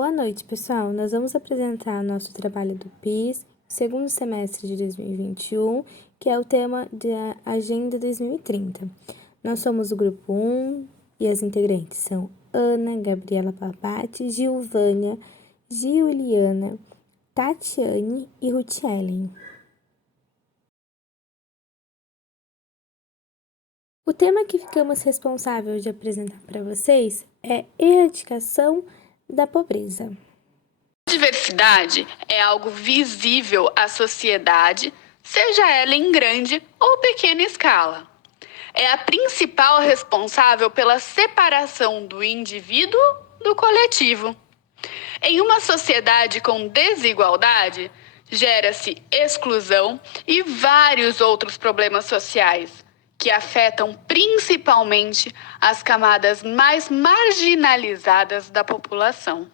Boa noite, pessoal. Nós vamos apresentar nosso trabalho do PIS, segundo semestre de 2021, que é o tema da Agenda 2030. Nós somos o grupo 1 e as integrantes são Ana, Gabriela Papati, Gilvânia, Giuliana, Tatiane e Ruth Ellen. O tema que ficamos responsáveis de apresentar para vocês é erradicação da pobreza. A diversidade é algo visível à sociedade, seja ela em grande ou pequena escala. É a principal responsável pela separação do indivíduo do coletivo. Em uma sociedade com desigualdade, gera-se exclusão e vários outros problemas sociais, que afetam principalmente as camadas mais marginalizadas da população.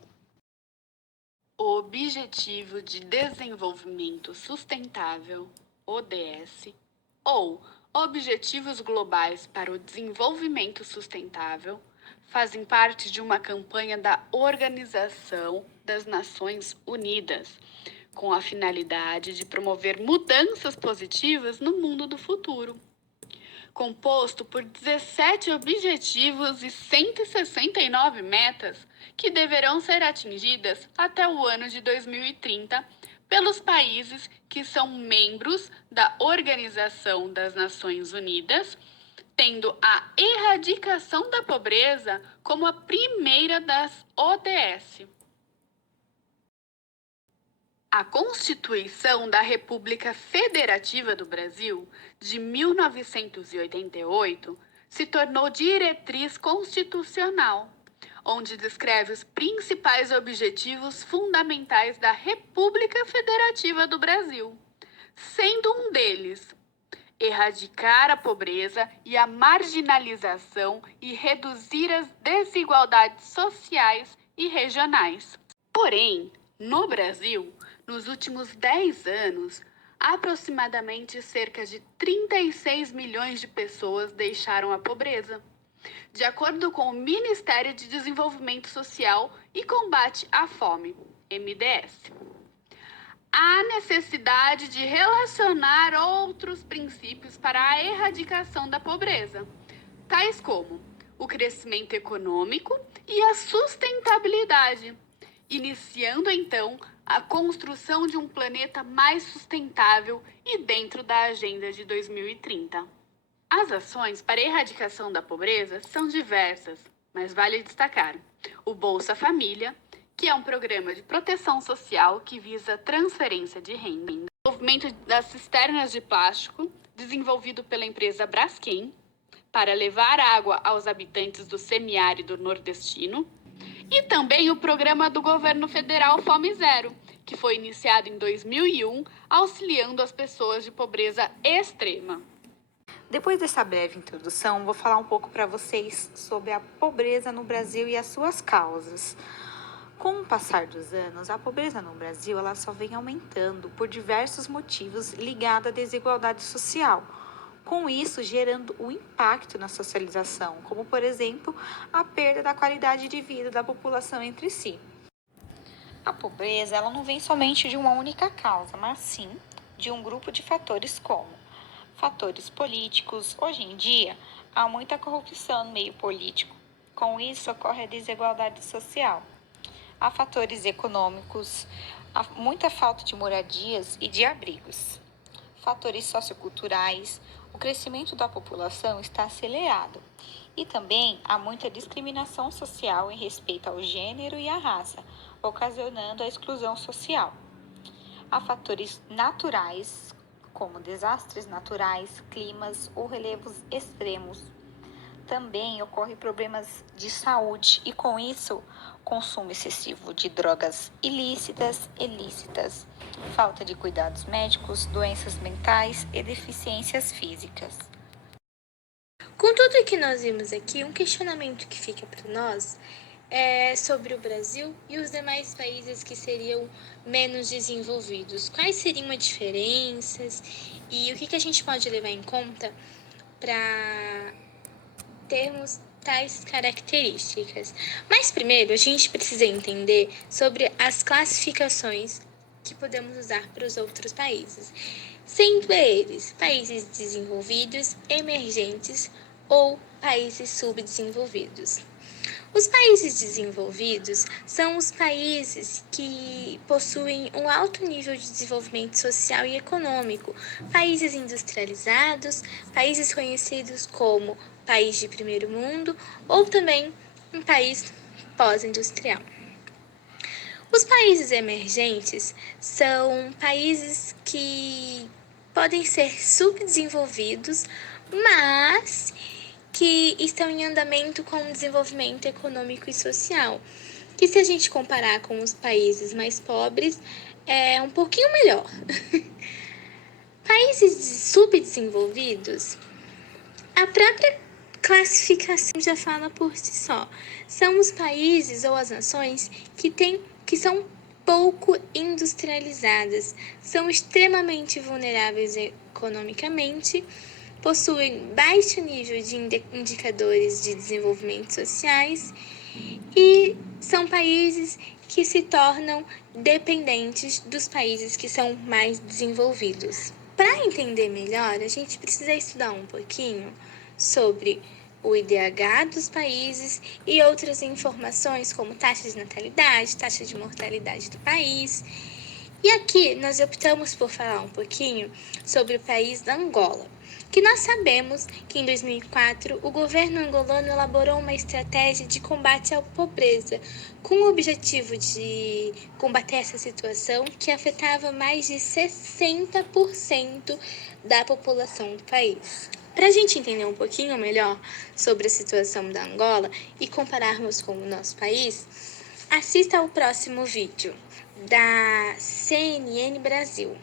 O Objetivo de Desenvolvimento Sustentável, ODS, ou Objetivos Globais para o Desenvolvimento Sustentável, fazem parte de uma campanha da Organização das Nações Unidas, com a finalidade de promover mudanças positivas no mundo do futuro. Composto por 17 objetivos e 169 metas que deverão ser atingidas até o ano de 2030 pelos países que são membros da Organização das Nações Unidas, tendo a erradicação da pobreza como a primeira das ODS. A Constituição da República Federativa do Brasil, de 1988, se tornou diretriz constitucional, onde descreve os principais objetivos fundamentais da República Federativa do Brasil, sendo um deles erradicar a pobreza e a marginalização e reduzir as desigualdades sociais e regionais. Porém, no Brasil, nos últimos 10 anos, aproximadamente cerca de 36 milhões de pessoas deixaram a pobreza, de acordo com o Ministério de Desenvolvimento Social e Combate à Fome, MDS. Há necessidade de relacionar outros princípios para a erradicação da pobreza, tais como o crescimento econômico e a sustentabilidade, iniciando então a construção de um planeta mais sustentável e dentro da Agenda de 2030. As ações para a erradicação da pobreza são diversas, mas vale destacar o Bolsa Família, que é um programa de proteção social que visa a transferência de renda, o desenvolvimento das cisternas de plástico, desenvolvido pela empresa Braskem, para levar água aos habitantes do semiárido nordestino, e também o programa do governo federal Fome Zero, que foi iniciado em 2001, auxiliando as pessoas de pobreza extrema. Depois dessa breve introdução, vou falar um pouco para vocês sobre a pobreza no Brasil e as suas causas. Com o passar dos anos, a pobreza no Brasil ela só vem aumentando por diversos motivos ligados à desigualdade social. Com isso, gerando um impacto na socialização, como, por exemplo, a perda da qualidade de vida da população entre si. A pobreza ela não vem somente de uma única causa, mas sim de um grupo de fatores como fatores políticos. Hoje em dia, há muita corrupção no meio político. Com isso, ocorre a desigualdade social. Há fatores econômicos, há muita falta de moradias e de abrigos. Fatores socioculturais, o crescimento da população está acelerado. E também há muita discriminação social em respeito ao gênero e à raça, ocasionando a exclusão social. Há fatores naturais, como desastres naturais, climas ou relevos extremos. Também ocorrem problemas de saúde e, com isso, consumo excessivo de drogas ilícitas, falta de cuidados médicos, doenças mentais e deficiências físicas. Com tudo que nós vimos aqui, um questionamento que fica para nós é sobre o Brasil e os demais países que seriam menos desenvolvidos. Quais seriam as diferenças e o que a gente pode levar em conta para termos tais características. Mas primeiro a gente precisa entender sobre as classificações que podemos usar para os outros países, sendo eles países desenvolvidos, emergentes ou países subdesenvolvidos. Os países desenvolvidos são os países que possuem um alto nível de desenvolvimento social e econômico, países industrializados, países conhecidos como país de primeiro mundo ou também um país pós-industrial. Os países emergentes são países que podem ser subdesenvolvidos, mas que estão em andamento com o desenvolvimento econômico e social, que se a gente comparar com os países mais pobres, é um pouquinho melhor. Países subdesenvolvidos, a própria classificação já fala por si só. São os países ou as nações que são pouco industrializadas, são extremamente vulneráveis economicamente, possuem baixo nível de indicadores de desenvolvimento sociais e são países que se tornam dependentes dos países que são mais desenvolvidos. Para entender melhor, a gente precisa estudar um pouquinho sobre o IDH dos países e outras informações como taxa de natalidade, taxa de mortalidade do país. E aqui nós optamos por falar um pouquinho sobre o país da Angola, que nós sabemos que em 2004 o governo angolano elaborou uma estratégia de combate à pobreza, com o objetivo de combater essa situação que afetava mais de 60% da população do país. Para a gente entender um pouquinho melhor sobre a situação da Angola e compararmos com o nosso país, assista ao próximo vídeo da CNN Brasil.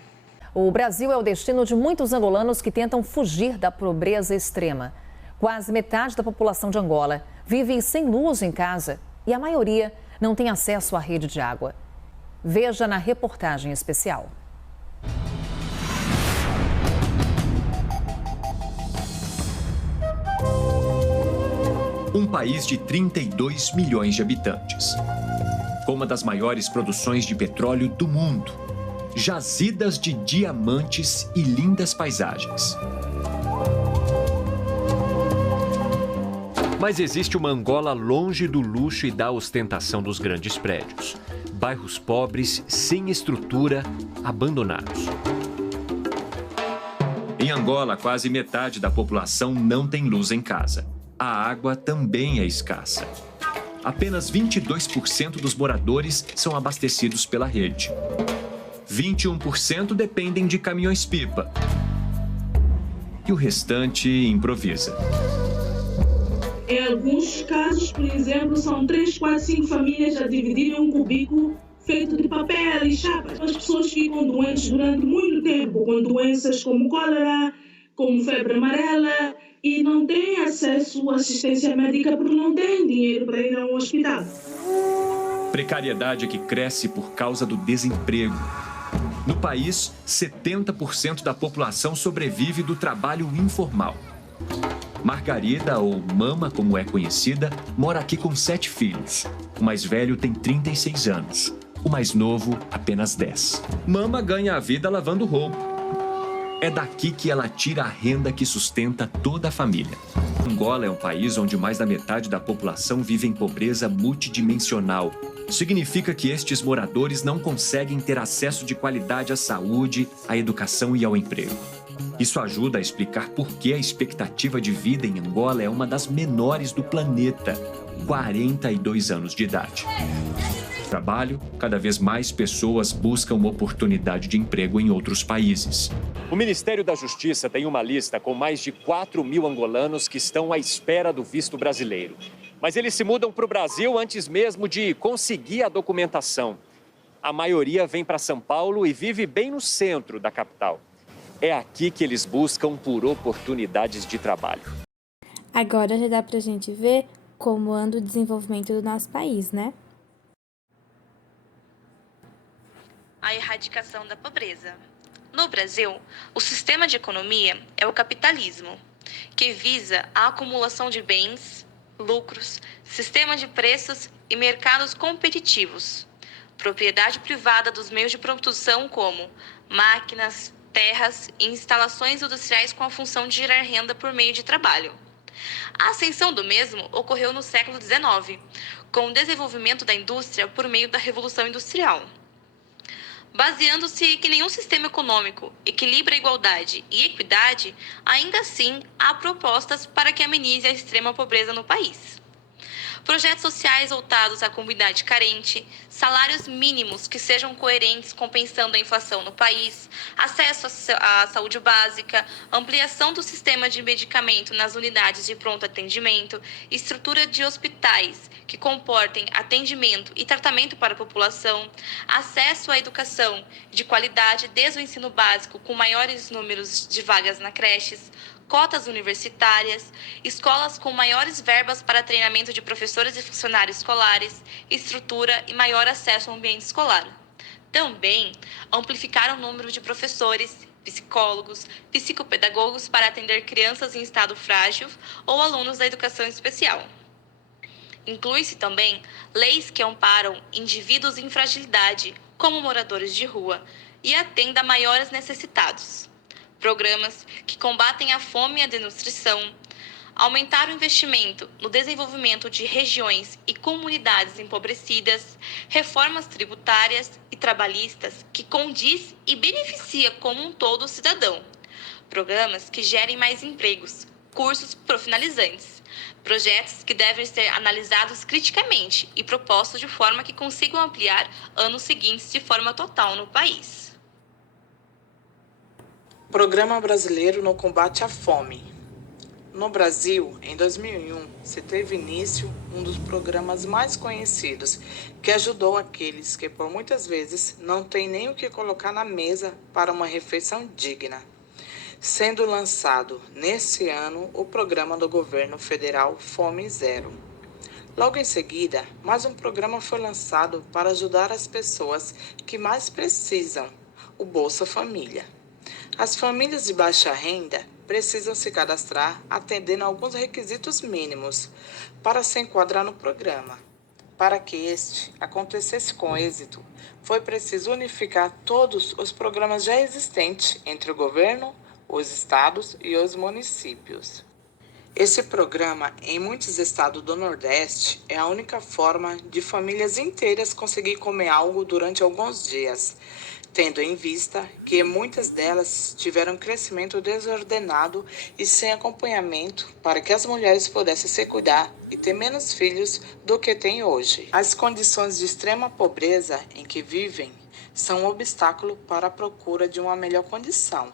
O Brasil é o destino de muitos angolanos que tentam fugir da pobreza extrema. Quase metade da população de Angola vive sem luz em casa e a maioria não tem acesso à rede de água. Veja na reportagem especial. Um país de 32 milhões de habitantes, com uma das maiores produções de petróleo do mundo, jazidas de diamantes e lindas paisagens. Mas existe uma Angola longe do luxo e da ostentação dos grandes prédios. Bairros pobres, sem estrutura, abandonados. Em Angola, quase metade da população não tem luz em casa. A água também é escassa. Apenas 22% dos moradores são abastecidos pela rede. 21% dependem de caminhões-pipa. E o restante improvisa. Em alguns casos, por exemplo, são 3, 4, 5 famílias a dividirem um cubículo feito de papel e chapas. As pessoas ficam doentes durante muito tempo, com doenças como cólera, como febre amarela, e não têm acesso à assistência médica porque não têm dinheiro para ir a um hospital. Precariedade que cresce por causa do desemprego. No país, 70% da população sobrevive do trabalho informal. Margarida, ou Mama, como é conhecida, mora aqui com 7 filhos. O mais velho tem 36 anos. O mais novo, apenas 10. Mama ganha a vida lavando roupa. É daqui que ela tira a renda que sustenta toda a família. Angola é um país onde mais da metade da população vive em pobreza multidimensional. Significa que estes moradores não conseguem ter acesso de qualidade à saúde, à educação e ao emprego. Isso ajuda a explicar por que a expectativa de vida em Angola é uma das menores do planeta, 42 anos de idade. Trabalho, cada vez mais pessoas buscam uma oportunidade de emprego em outros países. O Ministério da Justiça tem uma lista com mais de 4.000 angolanos que estão à espera do visto brasileiro. Mas eles se mudam para o Brasil antes mesmo de conseguir a documentação. A maioria vem para São Paulo e vive bem no centro da capital. É aqui que eles buscam por oportunidades de trabalho. Agora já dá pra gente ver como anda o desenvolvimento do nosso país, né? A erradicação da pobreza. No Brasil, o sistema de economia é o capitalismo, que visa a acumulação de bens, lucros, sistema de preços e mercados competitivos. Propriedade privada dos meios de produção como máquinas, terras e instalações industriais com a função de gerar renda por meio de trabalho. A ascensão do mesmo ocorreu no século XIX, com o desenvolvimento da indústria por meio da Revolução Industrial. Baseando-se que nenhum sistema econômico equilibra a igualdade e equidade, ainda assim há propostas para que amenize a extrema pobreza no país. Projetos sociais voltados à comunidade carente, salários mínimos que sejam coerentes compensando a inflação no país, acesso à saúde básica, ampliação do sistema de medicamento nas unidades de pronto atendimento, estrutura de hospitais que comportem atendimento e tratamento para a população, acesso à educação de qualidade desde o ensino básico com maiores números de vagas na creches, cotas universitárias, escolas com maiores verbas para treinamento de professores e funcionários escolares, estrutura e maior acesso ao ambiente escolar. Também amplificar o número de professores, psicólogos, psicopedagogos para atender crianças em estado frágil ou alunos da educação especial. Inclui-se também leis que amparam indivíduos em fragilidade, como moradores de rua, e atendam a maiores necessitados. Programas que combatem a fome e a desnutrição, aumentar o investimento no desenvolvimento de regiões e comunidades empobrecidas, reformas tributárias e trabalhistas que condiz e beneficia como um todo o cidadão, programas que gerem mais empregos, cursos profissionalizantes, projetos que devem ser analisados criticamente e propostos de forma que consigam ampliar anos seguintes de forma total no país. Programa Brasileiro no Combate à Fome. No Brasil, em 2001, se teve início um dos programas mais conhecidos, que ajudou aqueles que por muitas vezes não têm nem o que colocar na mesa para uma refeição digna. Sendo lançado nesse ano o programa do governo federal Fome Zero. Logo em seguida, mais um programa foi lançado para ajudar as pessoas que mais precisam, o Bolsa Família. As famílias de baixa renda precisam se cadastrar atendendo a alguns requisitos mínimos para se enquadrar no programa. Para que este acontecesse com êxito, foi preciso unificar todos os programas já existentes entre o governo, os estados e os municípios. Esse programa, em muitos estados do Nordeste, é a única forma de famílias inteiras conseguir comer algo durante alguns dias, tendo em vista que muitas delas tiveram crescimento desordenado e sem acompanhamento para que as mulheres pudessem se cuidar e ter menos filhos do que têm hoje. As condições de extrema pobreza em que vivem são um obstáculo para a procura de uma melhor condição.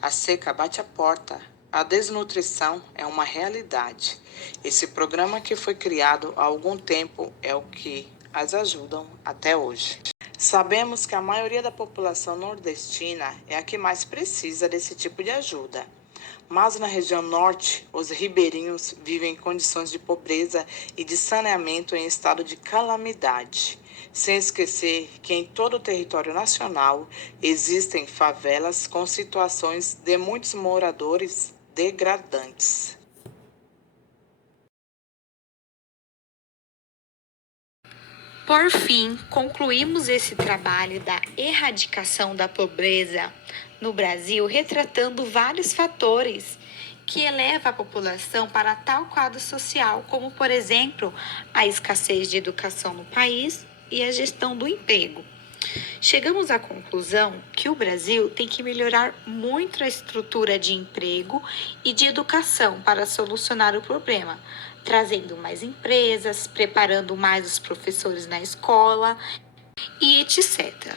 A seca bate a porta, a desnutrição é uma realidade. Esse programa que foi criado há algum tempo é o que as ajudam até hoje. Sabemos que a maioria da população nordestina é a que mais precisa desse tipo de ajuda. Mas na região norte, os ribeirinhos vivem em condições de pobreza e de saneamento em estado de calamidade. Sem esquecer que em todo o território nacional existem favelas com situações de muitos moradores degradantes. Por fim, concluímos esse trabalho da erradicação da pobreza no Brasil, retratando vários fatores que elevam a população para tal quadro social, como, por exemplo, a escassez de educação no país e a gestão do emprego. Chegamos à conclusão que o Brasil tem que melhorar muito a estrutura de emprego e de educação para solucionar o problema, trazendo mais empresas, preparando mais os professores na escola e etc.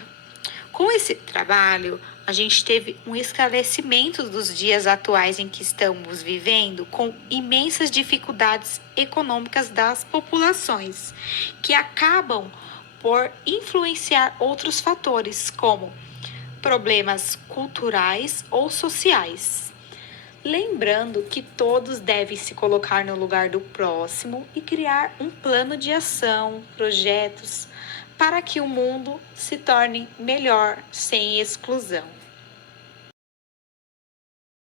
Com esse trabalho, a gente teve um esclarecimento dos dias atuais em que estamos vivendo com imensas dificuldades econômicas das populações, que acabam por influenciar outros fatores, como problemas culturais ou sociais. Lembrando que todos devem se colocar no lugar do próximo e criar um plano de ação, projetos, para que o mundo se torne melhor sem exclusão.